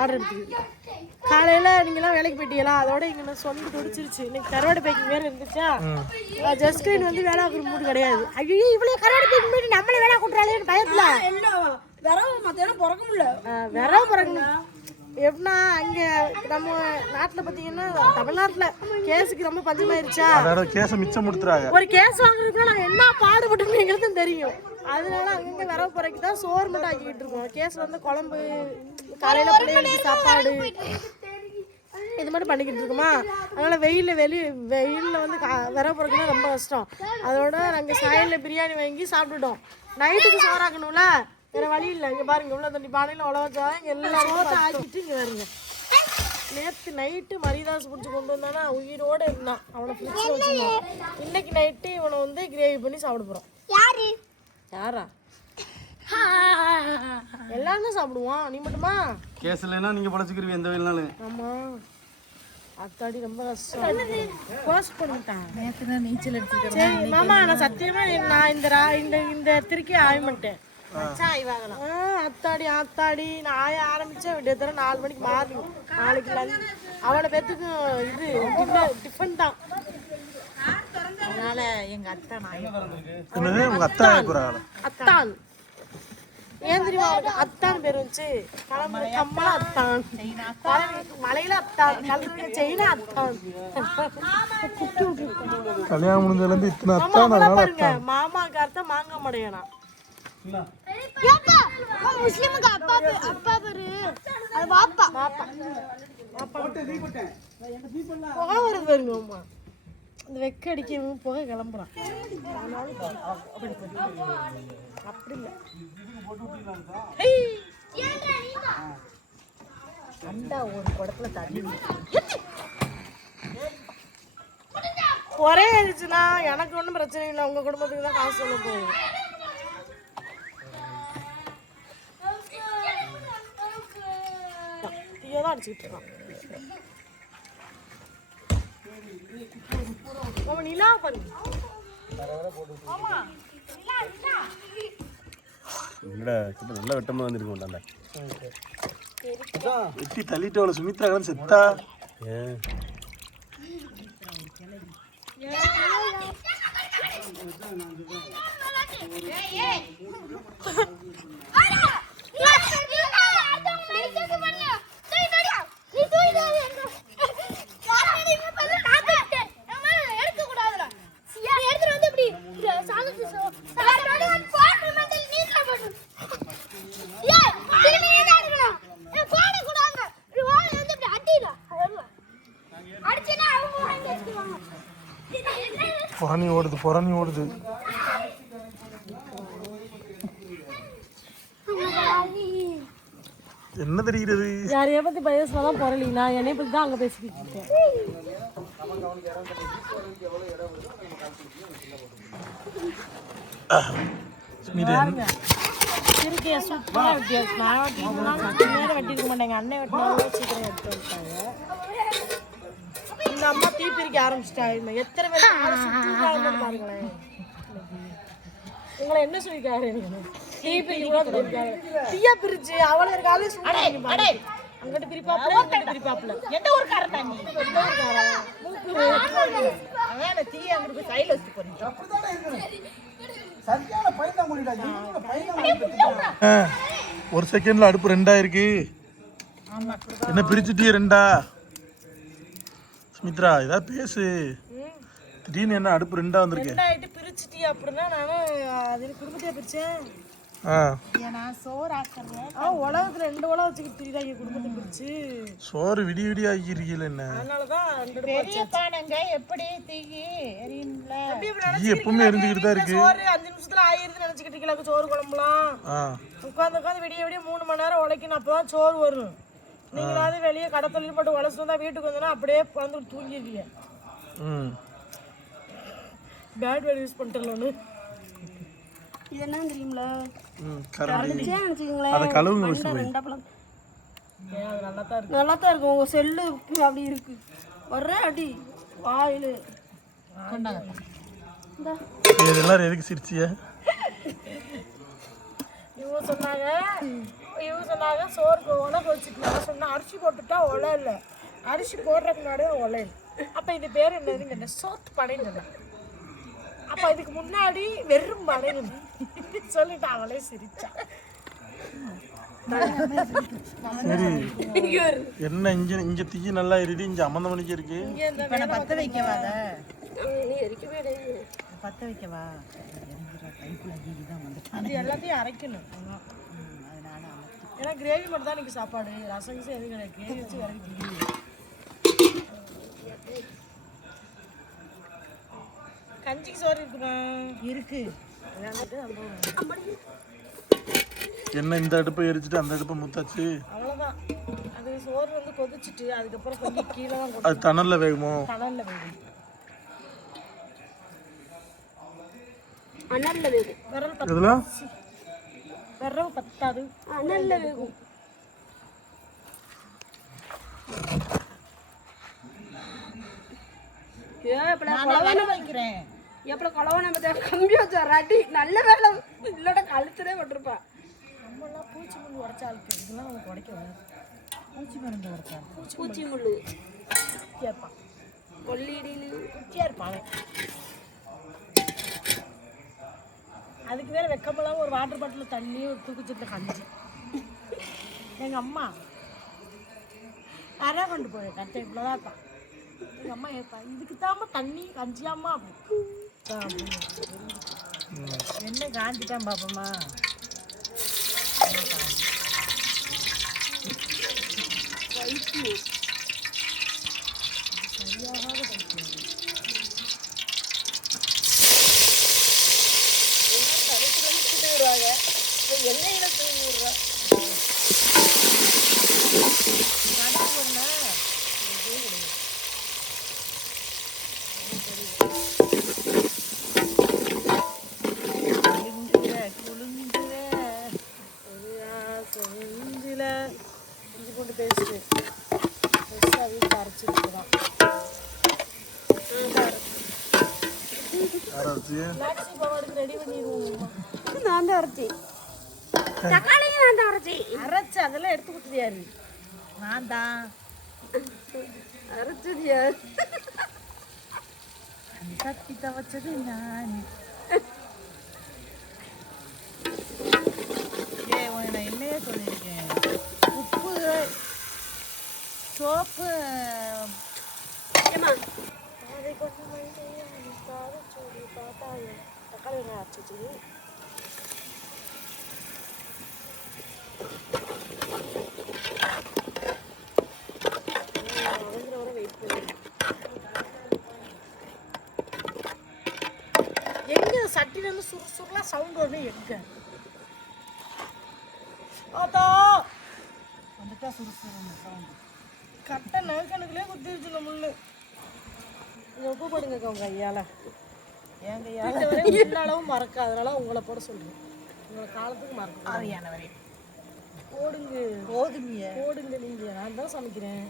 Order எடுத்துக்கிட்டு காலையில் நீங்களாம் வேலைக்கு போயிட்டீங்களா, அதோட இங்கே சொந்த துடிச்சிருச்சு. இன்னைக்கு கருவாடு பேக்கிங் வேறு இருந்துச்சா, ஜஸ்டின் வந்து வேலை ஆகுற மூடு கிடையாது. ஐயோ இவ்வளோ கருவாடு பேக்கிங் போயிட்டு நம்மளே வேலை கூட்டுறாளேன்னு பயத்தில் விரவு மத்தியானம் பிறக்க முடியல. விரவு பிறக்கணும். எப்படின்னா அங்கே நம்ம நாட்டில் பார்த்தீங்கன்னா தமிழ்நாட்டில் கேஸுக்கு ரொம்ப பஞ்சமாயிருச்சா, கேஸை மிச்சம் கொடுத்துறாங்க. ஒரு கேஸ் வாங்குறதுக்கு நாங்கள் என்ன பாடுபட்டுங்கிறது தெரியும். அதனால அங்கங்கே விரவு பிறகு தான் சோறு மட்டும் ஆக்கிக்கிட்டு இருக்கோம். கேஸில் வந்து குழம்பு, காலையில் பிள்ளைகளுக்கு சாப்பாடு, இது மட்டும் பண்ணிக்கிட்டு இருக்குமா. அதனால் வெயிலில் வந்து விரவு பிறகுனா ரொம்ப கஷ்டம். அதோட நாங்கள் சாயலில் பிரியாணி வாங்கி சாப்பிட்டுட்டோம். நைட்டுக்கு சோறாக்கணும்ல, வேறு வழி இல்லை. இங்கே பாருங்க இவ்வளோ தண்ணி பானையில் உழ வச்சா இங்கே எல்லாம் சோத்தை ஆக்கிட்டு இங்கே வருங்க. நேற்று நைட்டு மரிதாஸ் பிடிச்சி கொண்டு வந்தானா உயிரோடு இருந்தான். அவனை ஃப்ரிட்ஜில் வச்சுருந்தான். இன்னைக்கு நைட்டு இவனை வந்து கிரேவி பண்ணி சாப்பிட போகிறோம். யாரா எல்லாரும் தான் சாப்பிடுவான், நீ மட்டுமா? கேஸ் இல்லைன்னா நீங்கள் பழச்சிக்கிறீங்க எந்த வேலைனாலும். ஆமாம் அத்தாடி ரொம்ப கஷ்டம். போஸ்ட் பண்ணிட்டான் நேற்று நீச்சல் எடுத்துக்கிறேன். சரி மாமா, நான் சத்தியமாக நான் இந்த திருக்கி ஆயமாட்டேன். அத்தாடி அத்தாடி நான் ஆய ஆரம்பிச்சேன். விடியத்தர 4 மணிக்கு மாறணும். நாளைக்கு அவனை பேத்துக்கும் இது டிஃபன் தான். அதனால எங்க அத்தான் அத்தான் ஏன் தெரியுமா அவனுக்கு அத்தான் பேர் வச்சு கம்மா அத்தான், மலையில அத்தான், செயினா அத்தான். கல்யாணம் முடிஞ்சதுல இருந்து இத்தனை அத்தான் பாருங்க. மாமாக்கு அர்த்தம் மாங்க மடையனா. முஸ்லிமுக்கு அப்பா பேரு அது வாப்பா. புகை வருது பாருங்க. அம்மா இந்த வெக்க அடிக்க புகை கிளம்புறான். அப்படி இல்லை அண்டா ஒரு குடத்துல தண்ணி ஒரே ஆயிடுச்சுன்னா எனக்கு ஒன்றும் பிரச்சனை இல்லை. உங்க குடும்பத்துக்கு தான் காசு சொல்ல போகுது. தீயதான் அடிச்சுட்டு இருக்கான். நிலா பாருங்க. நல்ல வெட்டமா வந்துருக்கோம்ல. வெட்டி தள்ளிட்டு அவளை சுமித்ரா செத்தா. புறணி ஓடுது. என்ன தெரிகிறது? யாரைய பத்தி பேசினாதான் பொருளி. நான் என்னை பத்தி தான் அங்க பேசிக்கிட்டு இருக்கேன். இருக்கே சூப்பரா வெட்டியாச்சு. நான் வெட்டிருக்க மாட்டேங்க. அண்ணன் வெட்டினாலும் சீக்கிரம் எடுத்து வந்துட்டாங்க. இந்த அம்மா தீ பிரிக்க ஆரம்பிச்சிட்டாங்க. எத்தனை பேர் பாருங்களேன். உங்களை என்ன சொல்லிருக்காரு? தீ பிரிக்க தீயா பிரிச்சு அவளை இருக்காலே அங்கிட்டு பிரிப்பாப்புல இங்கிட்டு பிரிப்பாப்புல. எந்த ஒரு காரணம் தீ அங்கிட்டு போய் கையில வச்சுட்டு போறீங்க. ஒரு செகண்ட்ல அடுப்பு 2 இருக்கு. என்ன பிரிச்சுட்டியே 2? சுமித்ரா ஏதாவது பேசு. திடீர்னு என்ன அடுப்பு 2 வந்திருக்கு? 2 பிரிச்சுட்டி அப்படின்னா நானும் அது குடும்பத்தையே பிரிச்சேன். உலகத்துல 2 உலகம் வச்சுக்கிட்டு திரிதாங்க குடும்பத்தை பிரிச்சு. சோறு விடி விடி ஆகிருக்கீல என்ன? அதனாலதான் எப்படி எப்பவுமே எரிஞ்சுக்கிட்டு தான் இருக்கு. சோறு 5 நிமிஷத்துல ஆயிருது நினைச்சுக்கிட்டு இருக்கீங்க. சோறு குழம்புலாம் உட்காந்து விடிய விடிய 3 மணி நேரம் உழைக்கணும். அப்பதான் சோறு வரும். நீங்களாவது வெளியே கடை தொழில் போட்டு உழைச்சு வந்தா வீட்டுக்கு வந்தோன்னா அப்படியே குழந்தை தூங்கிடுவீங்க. பேட் வேர்ட் யூஸ் பண்ணிட்டேன். இது என்ன தெரியுங்களா? நல்லா தான் இருக்கும். உங்க செல்லு அப்படி இருக்கு. ஒரே அடி வாயிலு. எல்லாரும் எதுக்கு சிரிச்சிய? இவங்க சொன்னாங்க இவங்க சொன்னாங்க சோறுக்கு உலக வச்சுட்டு நான் சொன்னேன் அரிசி போட்டுட்டா உலை இல்லை அரிசி போடுறதுக்கு முன்னாடியே உலை. அப்போ இது பேர் என்னதுன்னு என்ன சோத்து பனைன்னு சொன்னேன். அப்போ இதுக்கு முன்னாடி வெறும் பனைன்னு சொல்லிட்டு அவளே சிரிச்சா. சரி என்ன இங்க தீ நல்லா எரியுது, இங்க அமர்ந்த மணிக்கு இருக்கு. பத்த வைக்கவா நீ எரிக்கவே பத்த வைக்கவா அது எல்லாத்தையும் அரைக்கணும். ஏன்னா கிரேவி மட்டும் தான் எனக்கு சாப்பாடு, ரசம் எதுவும் கிடையாது. கிரேவி வச்சு விறகு கஞ்சிக்கு சோறு இருக்குமா இருக்கு. என்ன இந்த அடுப்பை எரிச்சிட்டு அந்த அடுப்பை முத்தாச்சு, அவ்வளோதான். அது சோறு வந்து கொதிச்சுட்டு அதுக்கப்புறம் கொஞ்சம் கீழே தான் அது தணல்ல வேகுமோ? தணல்ல வேகும். அனல்ல வேகும். விரவு பத்தாது, அனல்ல வேகும். எப்படி கொலவான கம்பி வச்சாராட்டி நல்ல வேலை இல்லோட கழுத்துலே விட்டுருப்பா. நம்மளாம் பூச்சி முள் உடச்சா ஆளுக்கு இதெல்லாம் நமக்கு உடைக்க வராது. பூச்சி மருந்து உடைச்சா பூச்சி முள் கேட்பான், கொல்லிடின்னு குச்சியாக இருப்பாங்க. அதுக்கு வேற வெக்கமெல்லாம் ஒரு வாட்டர் பாட்டில் தண்ணி ஒரு தூக்குச்சட்டில் கஞ்சி. எங்கள் அம்மா யாரா கொண்டு போய் கட்டை இவ்வளோதான் இருப்பான். எங்கள் அம்மா கேட்பான் இதுக்கு தாம்மா தண்ணி கஞ்சியாம்மா அப்படி. என்ன காஞ்சிட்டான் பாப்பம்மா. எண்ணெயில தூங்கி விடுறேன். இஞ்சி போட்டு பேஸ்ட்டு ஃப்ரெஷ்ஷாக வீட்டில் அரைச்சிருக்கலாம். மேக்ஸி பவருக்கு ரெடி பண்ணிடுவோம். நான் தான் அரைச்சேன், தக்காளியும் நான் தான் அரைச்சேன். அரைச்சி அதெல்லாம் எடுத்து கொடுத்துருயாரு. நான் தான் அரைச்சது யார்? கத்தி தவச்சது நான். நான் என்னையே சொல்லியிருக்கேன். உப்பு சோப்பு அதை கொண்டு சொல்லி பார்த்தா தக்காளி வெங்காயம் அரைச்சிச்சு. வெயிட் பண்ணி எங்க சட்டிலேருந்து சுறுசுறுலாம் சவுண்ட் வரணும். எங்க அதோ வந்துட்டா சுறுசுறு சவுண்டு. கட்டை நகக்கணுக்குள்ளே குத்திருச்சு நம்மளு. உப்பு போடுங்க உங்க கையால். என் கையால் எல்லா அளவும் மறக்காதனால உங்களை போட சொல்கிறேன். உங்களை காலத்துக்கு மறக்க ஆவியான வரை போடுங்க. போதுங்க போடுங்க. நீங்கள் நான் தான் சமைக்கிறேன்.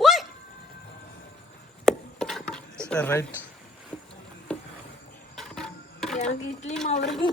போய் சரி ரைட். எனக்கு இட்லி மாவு இருக்கு.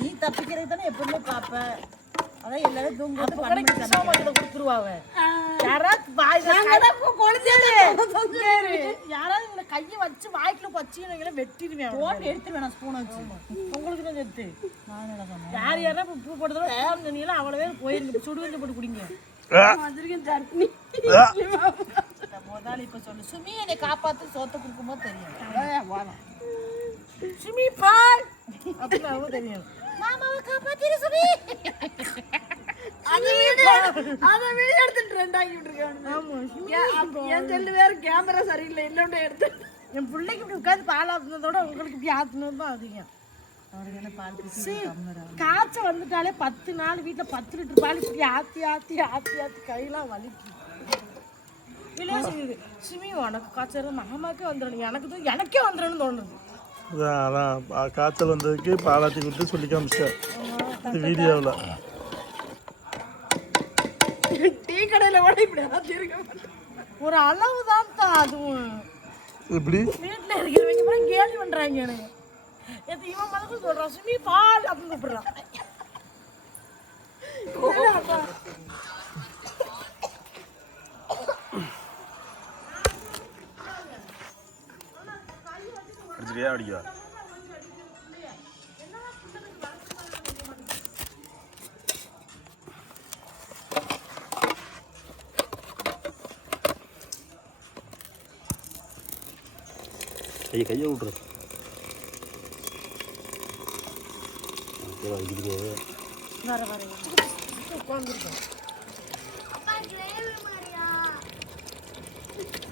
நீ தப்பிக்கிறது தானே எப்பவுமே பார்ப்ப. அதான் எல்லாரும் தூங்குறது கொடுத்துருவாங்க. யாராவது இந்த கையை வச்சு வாய்க்குள்ள பச்சையை வெட்டிடுவேன். போட்டு எடுத்துருவேன் ஸ்பூனை வச்சு. உங்களுக்கு தான் செத்து. நான் என்ன சொன்னேன், யார் யாரா பூ போட்டதோ சொன்னீங்களா அவ்வளவே போயிருங்க. சுடுவெஞ்சு போட்டு குடிங்க. சட்னி முதல்ல இப்ப சொல்லு. சுமி என்னை காப்பாத்து சோத்த கொடுக்கும்போது தெரியும். சுமி பால் அப்படின்னு தெரியும். மாமாவை காப்பாத்திரு சுமி. கேமரா சரியில்லை இன்னொன்று எடுத்து என் பிள்ளைக்கு இப்படி உட்காந்து பால் ஆத்துனதோட உங்களுக்கு இப்படி ஆத்துனது தான் அதிகம். காய்ச்சல் வந்துட்டாலே 10 நாள் வீட்டில் 10 லிட்டர் பால் இப்படி ஆற்றி ஆற்றி ஆற்றி ஆற்றி கையெல்லாம் வலிக்கு. இல்லையா சொல்லுது சுமி உனக்கு காய்ச்சல் மாமாக்கே வந்துடணும், எனக்கே வந்துடணும்னு தோணுது. அதான் காய்ச்சல் வந்ததுக்கு பாலாத்தி கொடுத்து சொல்லி காமிச்சிட்டேன் வீடியோவில். டீ கடையில் கூட இப்படி ஆத்திருக்க ஒரு அளவு தான் அதுவும். இப்படி வீட்டில் இருக்கிறவங்க கேள்வி பண்ணுறாங்க எனக்கு. இவன் மதக்கும் சொல்றான் சுமி பால் அப்படின்னு கூப்பிடுறான். அடிச்சிரியா அடிக்கா கையை விட்ரு. வர வர உட்காந்துருக்கோம்.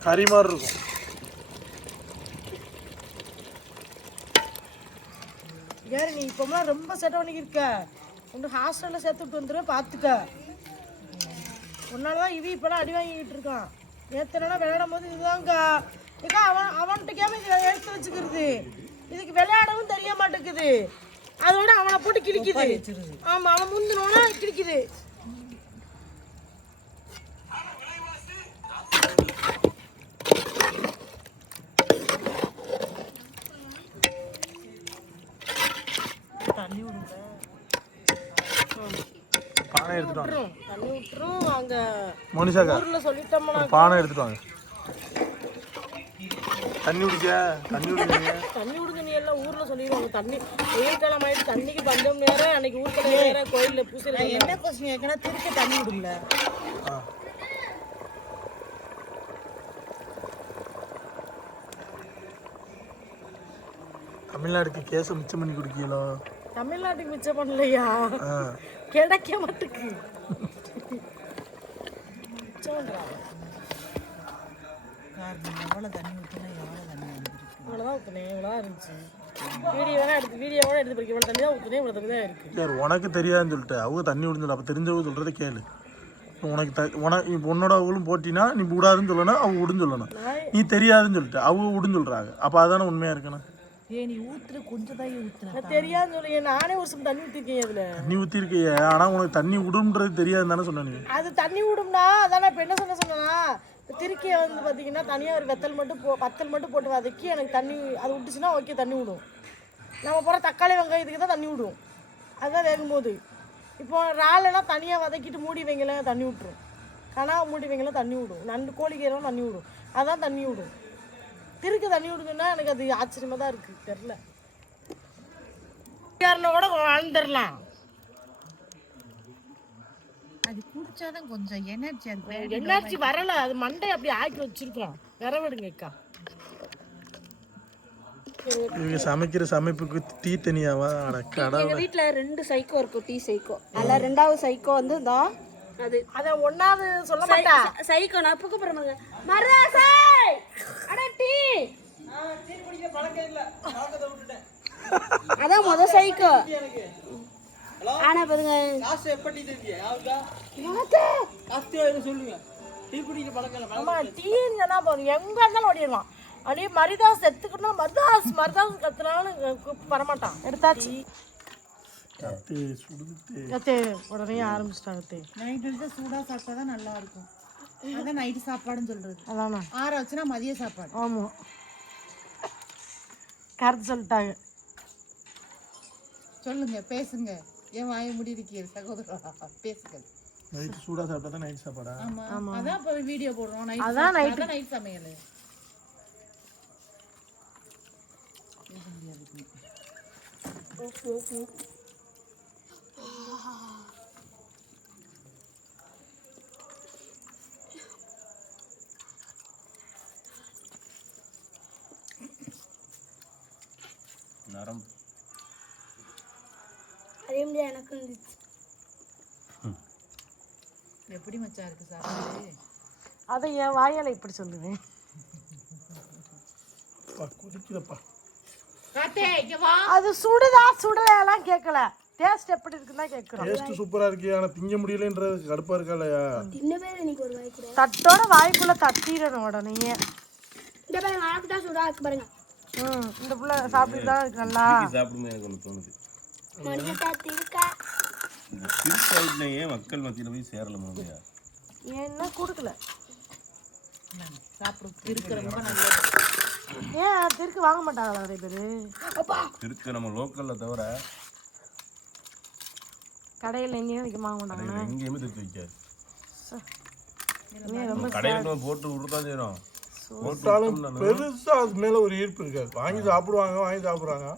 கறி மாதிரி இருக்கும். யாரு நீ இப்போலாம் ரொம்ப சேட்டை பண்ணிக்கிருக்க. உண்டு ஹாஸ்டலில் சேர்த்து விட்டு வந்துடும் பார்த்துக்க. உன்னால தான் இவி இப்போலாம் அடி வாங்கிக்கிட்டு இருக்கான். நேற்றுனா விளையாடும் போது இதுதாங்க ஏக்கா அவன்கிட்ட கேம இதை எடுத்து வச்சுக்கிறது. இதுக்கு விளையாடவும் தெரிய மாட்டேங்குது. அதோட அவனை போட்டு கிழிக்குது. ஆமாம் அவன் முந்தினோன்னா கிழிக்குது. தண்ணி விடுங்க. பானை எடுத்துட்டு வாங்க. தண்ணி விட்டுரும். அங்கே மோனிஷாக்கா ஊரில் சொல்லிட்டோம்னா பானை எடுத்துட்டு வாங்க. தண்ணி குடிக்க தண்ணி குடிக்க தண்ணி விடுங்க. நீ எல்லாம் ஊரில் சொல்லிடுவாங்க. தண்ணி வெயில் காலம் ஆயிடுச்சு. தண்ணிக்கு பஞ்சம் வேற. அன்னைக்கு ஊருக்குள்ள வேற கோயிலில் பூசை என்ன கொஸ்டின் கேட்கனா திருக்க தண்ணி விடுங்கள. தமிழ்நாடுக்கு கேஸை மிச்சம் பண்ணி குடிக்கலோ. தமிழ்நாட்டுக்கு மிச்சம் பண்ணலையா? கிடைக்க மாட்டுக்கு. அவ்வளோதான் ஊற்றுனேன். இவ்வளோதான் இருந்துச்சு. வீடியோவோட எடுத்து போய் இவ்வளோ தண்ணி தான் ஊற்றுனேன். இவ்வளோ தண்ணி தான் இருக்குது. யார் உனக்கு தெரியாதுன்னு சொல்லிட்டு அவங்க தண்ணி விடுஞ்சல. அப்போ தெரிஞ்சவங்க சொல்கிறத கேளு. உனக்கு இப்போ உன்னோட அவங்களும் போட்டினா நீ விடாதுன்னு சொல்லணும். அவங்க விடுன்னு சொல்லணும். நீ தெரியாதுன்னு சொல்லிட்டு அவங்க விடுன்னு சொல்கிறாங்க. அப்போ அதானே உண்மையாக இருக்கணும். நீ ஊற்றுற கொஞ்சம் தான் ஊற்றுறேன் தெரியாதுன்னு சொல்லி நானே ஒரு சம் தண்ணி ஊற்றிருக்கேன். அதில் தண்ணி ஊற்றிருக்கைய. ஆனால் உனக்கு தண்ணி விடுன்றது தெரியாதுன்னு தானே சொன்னேன். அது தண்ணி விடும்னா அதானே. இப்போ என்ன சொன்னா திருக்கியை வந்து பார்த்தீங்கன்னா தனியாக ஒரு வத்தல் மட்டும் போட்டு வதக்கி எனக்கு தண்ணி அது விட்டுச்சுன்னா ஓகே தண்ணி விடும். நம்ம போகிற தக்காளி வெங்காயம் இதுக்கு தான் தண்ணி விடும். அதுதான் வேகும்போது. இப்போ இறாலெல்லாம் தனியாக வதக்கிட்டு மூடி வைங்கலாம் தண்ணி விட்டுரும். கனவா மூடி வைங்கலாம் தண்ணி விடும். நண்டு கோழிக்கீரைலாம் தண்ணி விடும். அதான் தண்ணி விடும். திருக்கு தண்ணி விடுதுன்னா எனக்கு அது ஆச்சரியமாக தான் இருக்குது. தெரில யாருன்னா கூட வாழ்ந்துடலாம். அது குடிச்சாதான் கொஞ்சம் எனர்ஜி. எனர்ஜி வரல. அது மண்டை அப்படி ஆக்கி வச்சிருக்கோம். விரவிடுங்க அக்கா. இவங்க சமைக்கிற சமைப்புக்கு டீ தனியாவா? எங்கள் வீட்டில் 2 சைக்கோ இருக்கும். Tea psycho. அதில் 2வது சைக்கோ வந்து தான் அது அதை 1வது சொல்ல மாட்டா. சைக்கோ நான் புக்கு போகிற மரதாசை அட டீ அதான் முத சைக்கோ. ஆனா பாருங்க எங்க இருந்தாலும் ஓடிடுவான். அப்படியே மரிதாஸ் எடுத்துக்கணும். மரிதாஸ் கத்துனாலும் வரமாட்டான். எடுத்தாச்சு. உடனே ஆரம்பிச்சிட்டாங்க. நைட்டு சூடா சாப்பிட்டாதான் நல்லா இருக்கும். அதான் நைட்டு சாப்பாடுன்னு சொல்றது. அதானா ஆற வச்சுனா மதிய சாப்பாடு. ஆமா கரெக்ட் சொல்லிட்டாங்க. சொல்லுங்க பேசுங்க. ஏன் வாய முடியிருக்கீங்க சகோதரா? பேசுங்க. நைட் சூடா சாப்பிட்டா தான் நைட் சாப்பாடா? ஆமா அதான் இப்ப வீடியோ போடுறோம். நைட் அதான் நைட் சமையல். நரம் அதே மாதிரி எனக்கு இருந்துச்சு. எப்படி மச்சான் இருக்கு சாப்பாடு? அதை என் வாயால இப்படி சொல்லுவேன். குடிக்கிறப்பா அது சுடுதா சுடலாம் கேட்கல. டேஸ்ட் எப்படி இருக்குன்னு தான் கேட்குறோம். டேஸ்ட் சூப்பரா இருக்கு. ஆனா திங்க முடியலன்றது கடுப்பா இருக்கா இல்லையா? தட்டோட வாய்க்குள்ள தட்டிடணும் உடனே. இந்த பாருங்க நாக்கு தான் சூடா இருக்கு பாருங்க. இந்த புள்ள சாப்பிட்டு தான் இருக்கு நல்லா. சாப்பிடுமே எனக்கு ஒன்று தோணுது. இந்த திருச்சாயிட்லயே மக்கள் மத்தியில் போய் சேரல முடியா? என்ன கொடுக்கல சாப்பிடும். இருக்கு ரொம்ப நல்லது. ஏன் திருக்கு வாங்க மாட்டாங்களா நிறைய பேர்? இருக்கு நம்ம லோக்கல்ல தவிர கடையில் எங்கேயும் வைக்க வாங்க மாட்டாங்க. கடையில் எங்கேயுமே திருப்பி வைக்காது. ரொம்ப கடையில் நம்ம போட்டு விட்டுதான் செய்யறோம். போட்டாலும் பெருசா அது மேல ஒரு ஈர்ப்பு இருக்காது. வாங்கி சாப்பிடுறாங்க,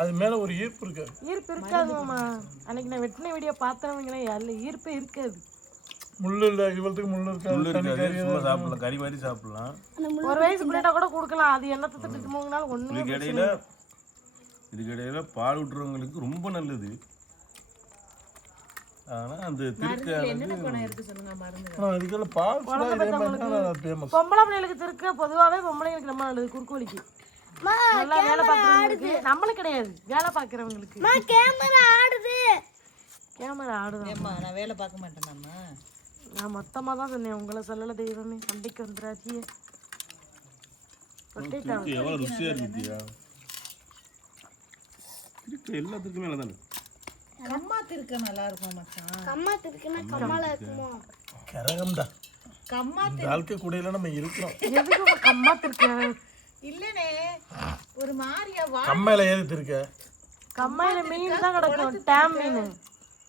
அது மேல ஒரு ஈர்ப்பு இருக்காது. ஈர்ப்பு இருக்காது மாமா. அன்னைக்கு நான் வெட்டின வீடியோ பார்த்தவங்களே அதில் ஈர்ப்பே இருக்காது. முள்ளு இல்லை, இவளுக்கு முள்ளு முள்ளு இருக்காது. இருக்காது, சும்மா சாப்பிடலாம், கறி மாதிரி சாப்பிடலாம். ஒரு வயசு பிள்ளைகிட்ட கூட கொடுக்கலாம். அது என்னத்தை திட்டு மூங்கினாலும் ஒன்றும் இதுக்கிடையில பால் விட்டுறவங்களுக்கு ரொம்ப நல்லது. ஆனா அந்த திருக்கானது அதுக்கெல்லாம் பால் ஃபேமஸ். பொம்பளை பிள்ளைகளுக்கு திருக்க பொதுவாகவே பொம்பளைங்களுக்கு ரொம்ப நல்லது. குறுக்கோலிக்கு நல்லா வேலை பார்க்குறவங்களுக்கு, நம்மளும் கிடையாது, வேலை பார்க்குறவங்களுக்கு. கேமரா ஆடுது. கேமரா ஆடுதான். நான் வேலை பார்க்க மாட்டேன். நான் மொத்தமாக தான் சொன்னேன், உங்களை சொல்லலை தெய்வமே. சண்டைக்கு வந்துடாச்சியே. எவ்வளோ ருசியா இருக்குதியா இருக்கு. எல்லாத்துக்குமே நல்லா தானே. கம்மா திருக்க நல்லா இருக்கும் மச்சான். கம்மா திருக்குன்னா கம்மால இருக்குமோ? கரகம்டா. கம்மா வாழ்க்கை கூடையில நம்ம இருக்கிறோம். எதுக்கு கம்மா திருக்க? இல்லனே ஒரு மாதிரியா கம்மையில ஏது திருக்க? கம்மாயில மீன் தான் கிடக்கும், டேம் மீன்.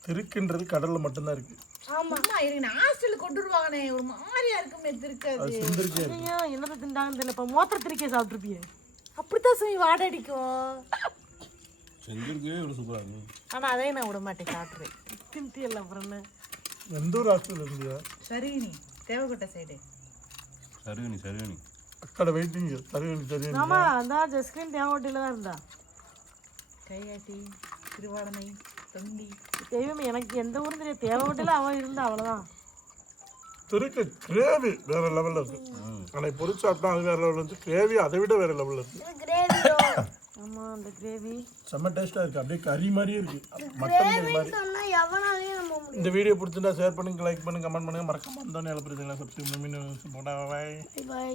திருக்குன்றது கடல்ல மட்டும்தான் இருக்கு. ஆமா இருக்கு. நான் ஹாஸ்டல் கொண்டு வருவாங்கனே, ஒரு மாதிரியா இருக்குமே திருக்காது. அது சுந்தரிக்கே இருக்கு. ஐயோ என்னத்தை திண்டாங்கன்னு தெரியல. இப்போ மோத்திர திருக்கே சாப்பிட்ருப்பியே. அப்படித்தான் சொல்லி வாடை அடிக்கும். செஞ்சிருக்கவே இவ்வளோ சூப்பராக இருக்கு. ஆனா அதையும் நான் விட மாட்டேன், சாப்பிட்றேன். தின்ட்டு இல்லை அப்புறம் என்ன? எந்த ஒரு ஹாஸ்டல் இருந்தியா? சரினி தேவகோட்டை சைடு. சருகணி அக்கடை வெயிட்டிங். சரி. ஆமா அதான் ஜஸ்கிரீன் தேவகோட்டையில தான் இருந்தா. கையாட்டி திருவாடனை தொண்டி. தெய்வமே எனக்கு எந்த ஊரும் தெரியாது. தேவகோட்டையில அவன் இருந்தா அவ்வளவுதான். திருக்க கிரேவி வேற லெவல்ல இருக்கு. ஆனா பொரிச்சாட்டம் அது வேற லெவல்ல இருக்கு. கிரேவி அதை விட வேற லெவல்ல இருக்கு. ஆமா அந்த கிரேவி செம்ம டேஸ்டா இருக்கு. அப்படியே கறி மாதிரியே இருக்கு, மட்டன் கறி மாதிரி. சொன்னா எவனாலையும் நம்ம இந்த வீடியோ பிடிச்சிருந்தா ஷேர் பண்ணுங்க, லைக் பண்ணுங்க, கமெண்ட் பண்ணுங்க. மறக்காம வந்தோன்னே சப்ஸ்கிரைப் பண்ணி போட்டா. Bye by.